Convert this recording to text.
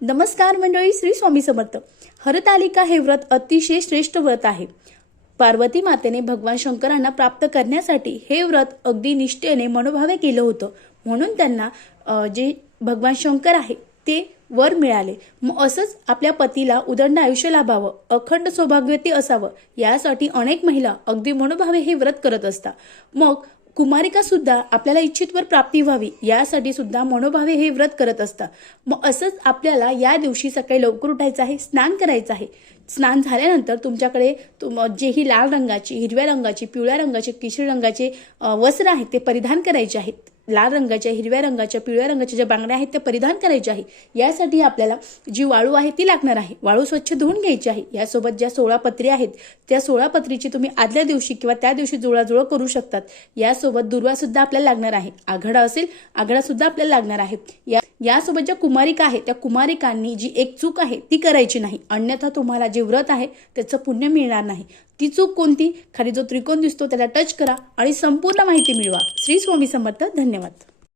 नमस्कार मंडळी, श्री स्वामी समर्थ। हरतालिका हे व्रत अतिशय श्रेष्ठ व्रत आहे। पार्वती मातेने भगवान शंकरांना प्राप्त करण्यासाठी हे व्रत अगदी निष्ठेने मनोभावे केलं होतं, म्हणून त्यांना जे भगवान शंकर आहे ते वर मिळाले। मग असंच आपल्या पतीला उदंड आयुष्य लाभावं, अखंड सौभाग्यवती असावं यासाठी अनेक महिला अगदी मनोभावे हे व्रत करत असतात। मग कुमारिका सुद्धा आपल्याला इच्छित वर प्राप्ती व्हावी यासाठी सुद्धा मनोभावे हे व्रत करत असतात। मग असंच आपल्याला या दिवशी सकाळी लवकर उठायचं आहे, स्नान करायचं आहे। स्नान झाल्यानंतर तुमच्याकडे जेही लाल रंगाची, हिरव्या रंगाची, पिवळ्या रंगाचे, केशरी रंगाचे वस्त्र आहेत ते परिधान करायचे आहेत। लाल रंगाच्या, हिरव्या रंगाच्या, पिवळ्या रंगाच्या ज्या बांगड्या आहेत त्या परिधान करायच्या आहे। यासाठी आपल्याला जी वाळू आहे ती लागणार आहे। वाळू स्वच्छ धुवून घ्यायची आहे। यासोबत ज्या 16 पत्री आहेत त्या 16 पत्रीची तुम्ही आदल्या दिवशी किंवा त्या दिवशी जुळाजुळव करू शकतात। यासोबत दुर्वा सुद्धा आपल्याला लागणार आहे। आघाडा असेल, आघाडा सुद्धा आपल्याला लागणार आहे। यासोबत ज्या कुमारिका आहेत त्या कुमारिकांनी जी एक चूक आहे ती करायची नाही, अन्यथा तुम्हाला जे व्रत आहे त्याचं पुण्य मिळणार नाही। ती चूक कोणती? खाली जो त्रिकोण दिसतो त्याला टच करा आणि संपूर्ण माहिती मिळवा। श्री स्वामी समर्थ। धन्यवाद।